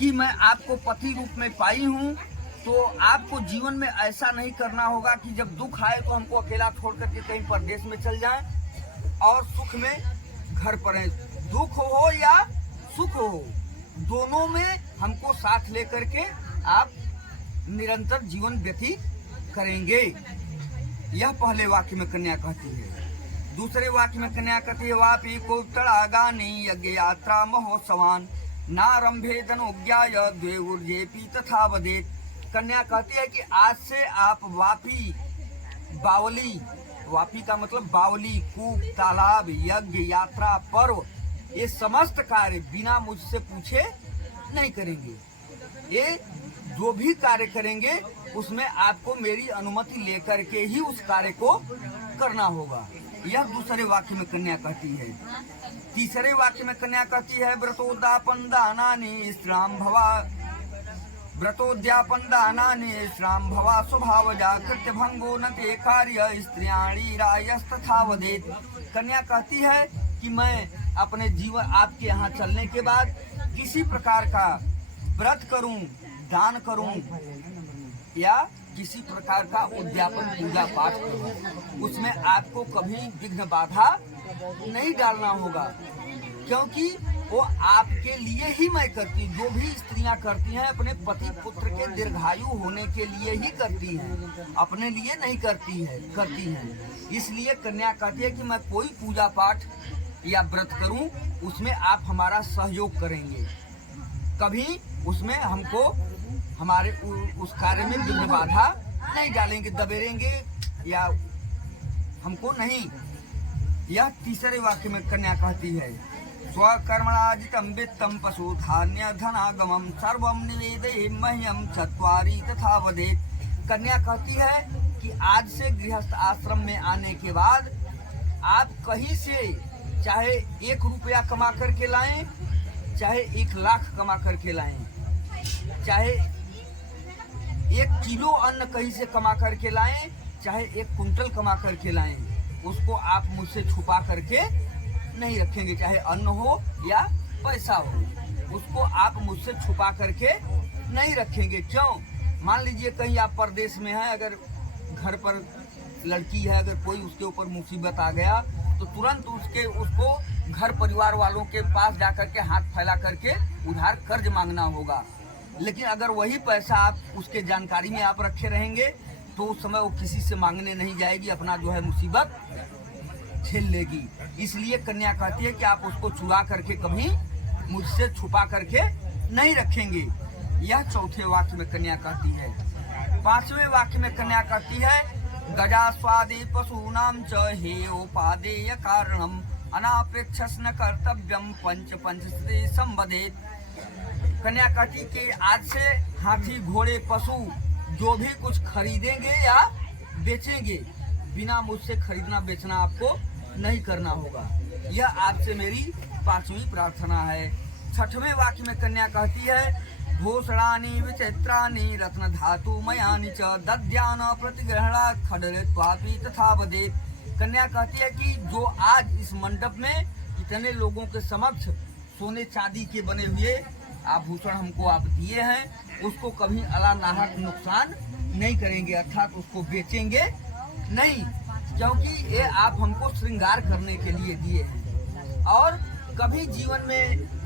कि मैं आपको पति रूप में पाई हूँ, तो आपको जीवन में ऐसा नहीं करना होगा कि जब दुख आए तो हमको अकेला छोड़ करके कहीं परदेश में चल जाएं और सुख में घर पर हैं। दुख हो या सुख हो, दोनों में हमको साथ लेकर के आप निरंतर जीवन व्यतीत करेंगे। यह पहले वाक्य में कन्या कहती है। दूसरे वाक्य में कन्या कहती है, वापी को तड़ागानी यज्ञ यात्रा महोत्सवान नारंभे धनोज्ञाय द्वे ऊर्जेपी तथा वदेत। कन्या कहती है कि आज से आप वापी, बावली, वापी का मतलब बावली, कूप, तालाब, यज्ञ, यात्रा, पर्व, ये समस्त कार्य बिना मुझसे पूछे नहीं करेंगे। ये जो भी कार्य करेंगे उसमें आपको मेरी अनुमति लेकर के ही उस कार्य को करना होगा। यह दूसरे वाक्य में कन्या कहती है। तीसरे वाक्य में कन्या कहती है, व्रतोद्यापन दानानि स्त्राम भवा, व्रतोद्यापन दानानि स्त्राम भवा स्वभाव जाकृत्य भंगो न ते कार्य स्त्रियाणी रायस्तथा वदेत। कन्या कहती है कि मैं अपने जीवन आपके यहाँ चलने के बाद किसी प्रकार का व्रत करूं, दान करूं या किसी प्रकार का उद्यापन पूजा पाठ करूं, उसमें आपको कभी विघ्न बाधा नहीं डालना होगा, क्योंकि वो आपके लिए ही मैं करती। जो भी स्त्रियां करती हैं अपने पति पुत्र के दीर्घायु होने के लिए ही करती हैं, अपने लिए नहीं करती हैं। इसलिए कन्या कहती है कि मैं कोई पूजा पाठ या व्रत करूं, उसमें आप हमारा सहयोग करेंगे, कभी उसमें हमको हमारे उस कार्य में विघ्न बाधा नहीं डालेंगे, दबेरेंगे या हमको नहीं। यह तीसरे वाक्य में कन्या कहती है, स्वकर्मणाजितं वित्तं पशु धान्य धनागमं सर्वं निवेदये मह्यं चत्वारि तथा वदेत। कन्या कहती है कि आज से गृहस्थ आश्रम में आने के बाद आप कहीं से चाहे 1 रुपया कमा करके लाएं, चाहे 1 लाख कमा करके लाएं, चाहे 1 किलो अन्न कहीं से कमा करके लाएं, चाहे 1 कुंटल कमा करके लाएं, उसको आप मुझसे छुपा करके नहीं रखेंगे। चाहे अन्न हो या पैसा हो, उसको आप मुझसे छुपा करके नहीं रखेंगे। क्यों? मान लीजिए कहीं आप परदेश में हैं, अगर घर पर लड़की है, अगर कोई उसके ऊपर मुसीबत आ गया तो तुरंत उसको घर परिवार वालों के पास जाकर के हाथ फैला करके उधार कर्ज मांगना होगा। लेकिन अगर वही पैसा आप उसके जानकारी में आप रखे रहेंगे तो उस समय वो किसी से मांगने नहीं जाएगी, अपना जो है मुसीबत झेल लेगी। इसलिए कन्या कहती है कि आप उसको चुरा करके कभी मुझसे छुपा करके नहीं रखेंगे। यह चौथे वाक्य में कन्या कहती है। पांचवें वाक्य में कन्या कहती है, गजा स्वादे पशूनाम च हेयोपादेय कारणम अनापेक्षस न कर्तव्यम पंच पंचस्ते संबदेत। कन्या कहती कि आज से हाथी, घोड़े, पशु जो भी कुछ खरीदेंगे या बेचेंगे, बिना मुझसे खरीदना बेचना आपको नहीं करना होगा। यह आपसे मेरी 5वीं प्रार्थना है। 6वें वाक्य में कन्या कहती है, भूषणानि विचित्राणि रत्न धातु मयानि च दद्यान प्रतिग्रहणा खड्गत्वापि तथा वदेत। कन्या कहती है कि जो आज इस मंडप में इतने लोगों के समक्ष सोने चांदी के बने हुए आभूषण हमको आप दिए हैं, उसको कभी अलानाहक नुकसान नहीं करेंगे, अर्थात उसको बेचेंगे नहीं, क्योंकि ये आप हमको श्रृंगार करने के लिए दिए हैं। और कभी जीवन में